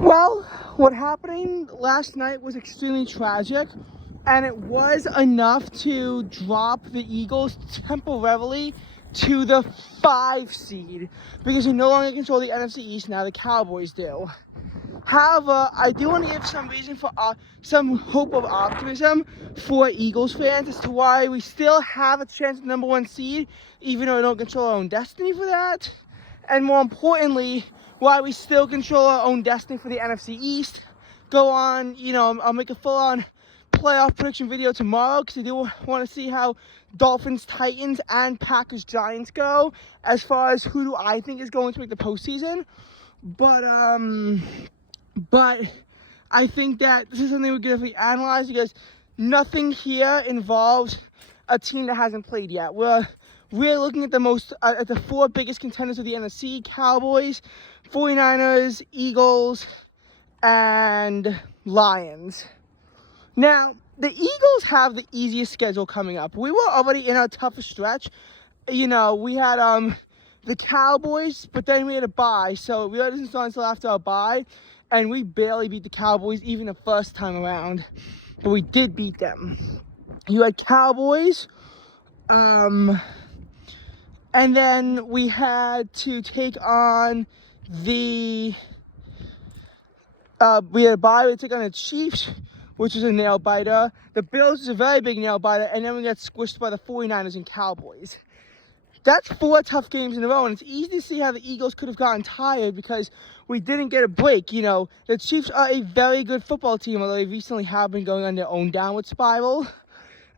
Well, what happened last night was extremely tragic, and it was enough to drop the Eagles temporarily to the 5 seed because they no longer control the NFC East. Now the Cowboys do. However, I do want to give some reason for some hope of optimism for Eagles fans as to why we still have a chance at the #1 seed, even though we don't control our own destiny for that. And more importantly, why we still control our own destiny for the NFC East. Go on, I'll make a full-on playoff prediction video tomorrow because I do want to see how Dolphins, Titans, and Packers, Giants go as far as who do I think is going to make the postseason. But I think that this is something we're going to analyze because nothing here involves a team that hasn't played yet. We're looking at the 4 biggest contenders of the NFC: Cowboys, 49ers, Eagles, and Lions. Now, the Eagles have the easiest schedule coming up. We were already in our toughest stretch. We had the Cowboys, but then we had a bye, so we didn't start until after our bye, and we barely beat the Cowboys even the first time around, but we did beat them. You had Cowboys, and then we had to take on we had a bye, we took on the Chiefs, which is a nail biter. The Bills is a very big nail biter, and then we got squished by the 49ers and Cowboys. That's 4 tough games in a row, and it's easy to see how the Eagles could have gotten tired because we didn't get a break. The Chiefs are a very good football team, although they recently have been going on their own downward spiral.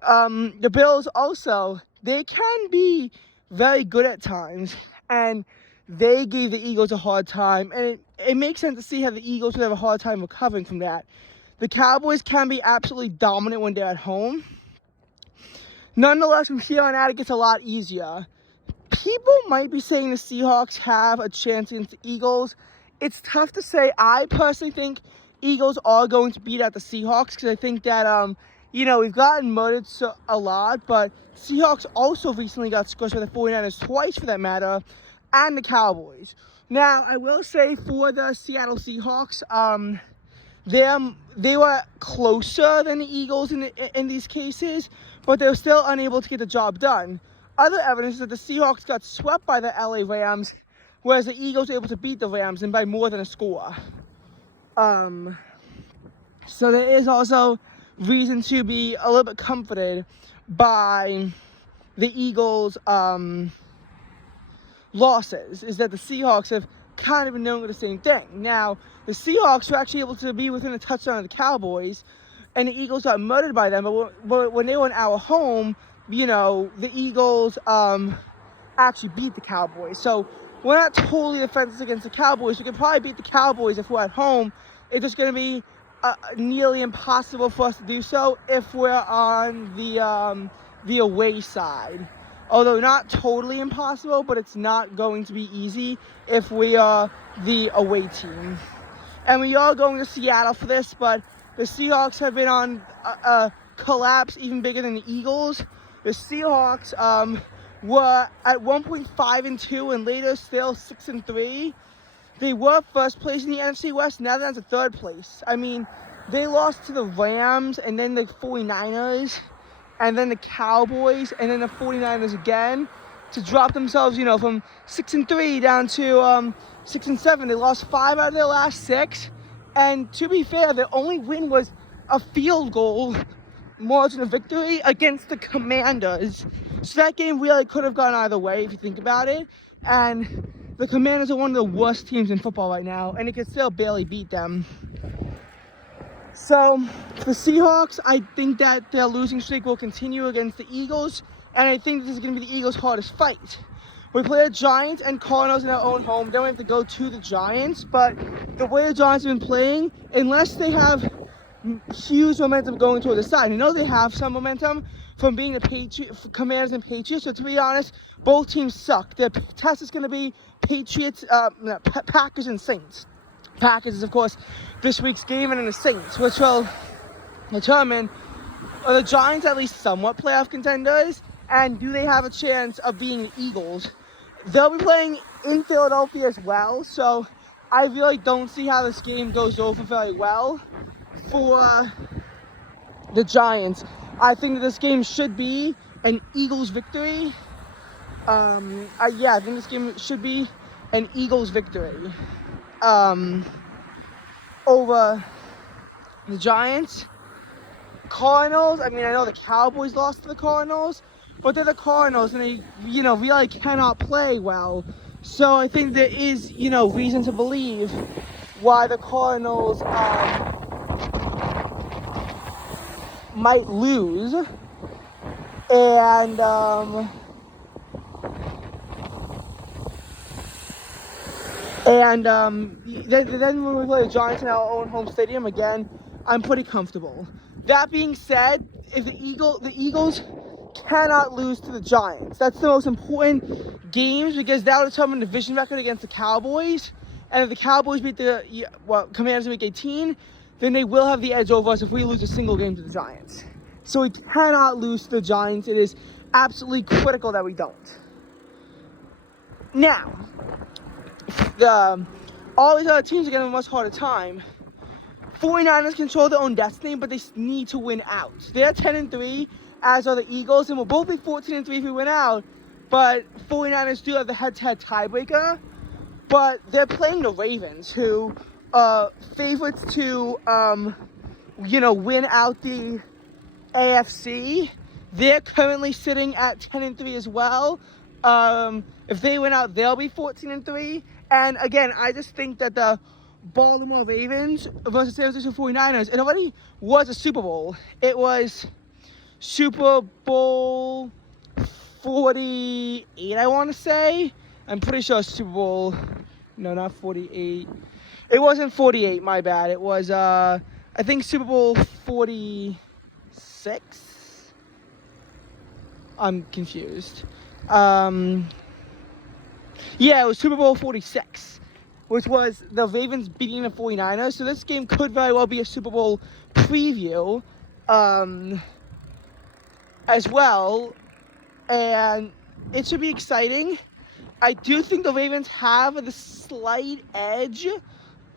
The Bills also, they can be very good at times, and they gave the Eagles a hard time, and it makes sense to see how the Eagles would have a hard time recovering from that. The Cowboys can be absolutely dominant when they're at home. Nonetheless, from here on out, it gets a lot easier. People might be saying the Seahawks have a chance against the Eagles. It's tough to say. I personally think Eagles are going to beat out the Seahawks because I think that, we've gotten murdered a lot, but Seahawks also recently got squished by the 49ers twice, for that matter, and the Cowboys. Now, I will say for the Seattle Seahawks, they were closer than the Eagles in these cases, but they were still unable to get the job done. Other evidence is that the Seahawks got swept by the LA Rams, whereas the Eagles were able to beat the Rams and by more than a score. So there is also reason to be a little bit comforted by the Eagles' losses, is that the Seahawks have kind of been doing the same thing. Now, the Seahawks were actually able to be within a touchdown of the Cowboys, and the Eagles got murdered by them, but when they were in our home, the Eagles actually beat the Cowboys. So we're not totally defenseless against the Cowboys. We could probably beat the Cowboys if we're at home. It's just going to be nearly impossible for us to do so if we're on the away side. Although not totally impossible, but it's not going to be easy if we are the away team. And we are going to Seattle for this, but the Seahawks have been on a collapse even bigger than the Eagles. The Seahawks were at one point 5-2 and later still 6-3. They were first place in the NFC West. Now they're down to 3rd place. I mean, they lost to the Rams and then the 49ers and then the Cowboys and then the 49ers again to drop themselves, from 6-3 down to 6-7. They lost 5 out of their last 6. And to be fair, their only win was a field goal margin of victory against the Commanders. So that game really could have gone either way if you think about it. And the Commanders are one of the worst teams in football right now, and it could still barely beat them. So for the Seahawks, I think that their losing streak will continue against the Eagles, and I think this is going to be the Eagles' hardest fight. We play the Giants and Cardinals in our own home. Then we have to go to the Giants, but the way the Giants have been playing, unless they have huge momentum going toward the side. I know they have some momentum from being the Commanders and Patriots, so to be honest, both teams suck. Their test is going to be Packers and Saints. Packers is, of course, this week's game, and then the Saints, which will determine are the Giants at least somewhat playoff contenders, and do they have a chance of being the Eagles? They'll be playing in Philadelphia as well, so I really don't see how this game goes over very well for the Giants. I think that this game should be an Eagles victory. I think this game should be an Eagles victory over the Giants. Cardinals, I mean, I know the Cowboys lost to the Cardinals, but they're the Cardinals and they, really cannot play well. So I think there is, reason to believe why the Cardinals might lose. And then when we play the Giants in our own home stadium again, I'm pretty comfortable. That being said, if the Eagles cannot lose to the Giants. That's the most important games because that will determine the division record against the Cowboys. And if the Cowboys beat the Commanders in Week 18, then they will have the edge over us if we lose a single game to the Giants. So we cannot lose to the Giants. It is absolutely critical that we don't. Now, all these other teams are going to have a much harder time. 49ers control their own destiny, but they need to win out. They're 10-3, as are the Eagles, and we'll both be 14-3 if we win out. But 49ers do have the head-to-head tiebreaker. But they're playing the Ravens, who are favorites to, win out the AFC. They're currently sitting at 10-3 as well. If they win out, they'll be 14-3. And again, I just think that the Baltimore Ravens versus San Francisco 49ers, it already was a Super Bowl. It was Super Bowl 48, I want to say. I'm pretty sure Super Bowl, no, not 48. It wasn't 48, my bad. It was, I think Super Bowl 46. I'm confused. Yeah, it was Super Bowl 46, which was the Ravens beating the 49ers. So this game could very well be a Super Bowl preview as well. And it should be exciting. I do think the Ravens have the slight edge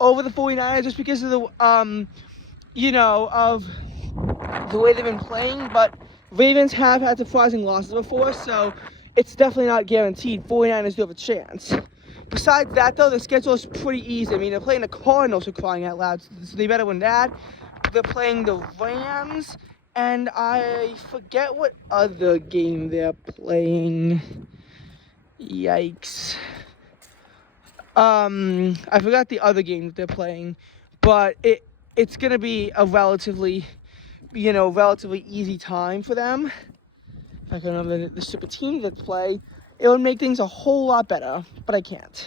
over the 49ers just because of the, of the way they've been playing. But Ravens have had surprising losses before, so it's definitely not guaranteed. 49ers do have a chance. Besides that, though, the schedule is pretty easy. I mean, they're playing the Cardinals for crying out loud, so they better win that. They're playing the Rams, and I forget what other game they're playing. Yikes. I forgot the other game that they're playing, but it's going to be a relatively easy time for them. If I can remember the stupid team that play, it would make things a whole lot better, but I can't.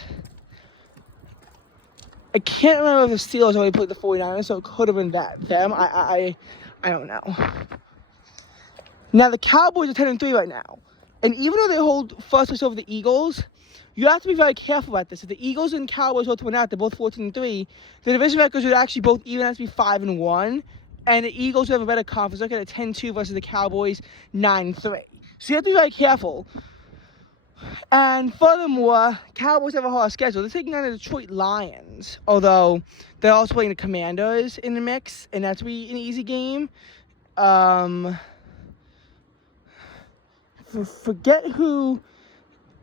I can't remember if the Steelers already played the 49ers, so it could have been them. I don't know. Now, the Cowboys are 10-3 right now. And even though they hold first place over the Eagles, you have to be very careful about this. If the Eagles and Cowboys both win out, they're both 14-3. The division records would actually both even have to be 5-1. And the Eagles would have a better conference record at 10-2 versus the Cowboys 9-3. So you have to be very careful. And furthermore, Cowboys have a hard schedule. They're taking on the Detroit Lions, although they're also playing the Commanders in the mix, and that's be an easy game. Forget who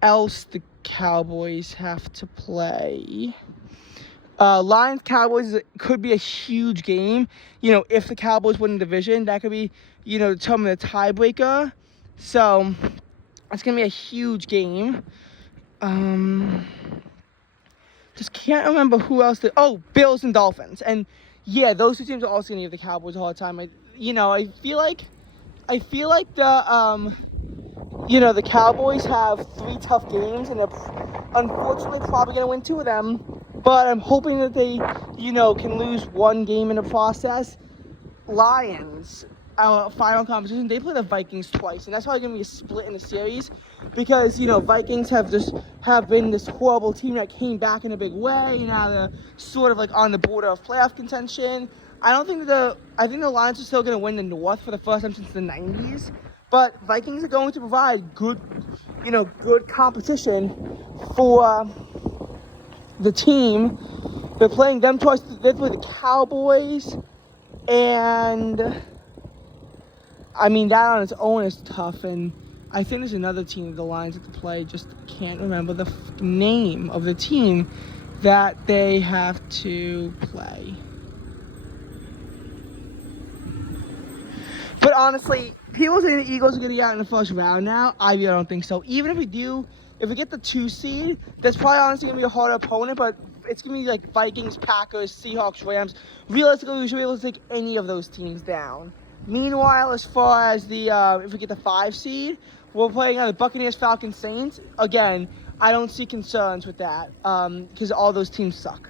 else the Cowboys have to play. Lions Cowboys could be a huge game. If the Cowboys win the division, that could be, determine the tiebreaker. So it's gonna be a huge game. Just can't remember who else. Bills and Dolphins, and yeah, those two teams are also gonna give the Cowboys a hard time. I feel like the Cowboys have 3 tough games, and they're unfortunately probably gonna win 2 of them. But I'm hoping that they, can lose 1 game in the process. Lions, our final competition, they play the Vikings twice, and that's probably going to be a split in the series because, Vikings have been this horrible team that came back in a big way. Now they're sort of like on the border of playoff contention. I think the Lions are still going to win the North for the first time since the 90s, but Vikings are going to provide good competition for the team They're playing them twice. They play the Cowboys, and I mean that on its own is tough. And I think there's another team that the Lions have to play. Just can't remember the name of the team that they have to play. But honestly, people saying the Eagles are going to get out in the first round now. I really don't think so. Even if we do, if we get the 2 seed, that's probably honestly going to be a harder opponent, but it's going to be like Vikings, Packers, Seahawks, Rams. Realistically, we should be able to take any of those teams down. Meanwhile, as far as the, if we get the 5 seed, we're playing the Buccaneers, Falcons, Saints. Again, I don't see concerns with that because all those teams suck.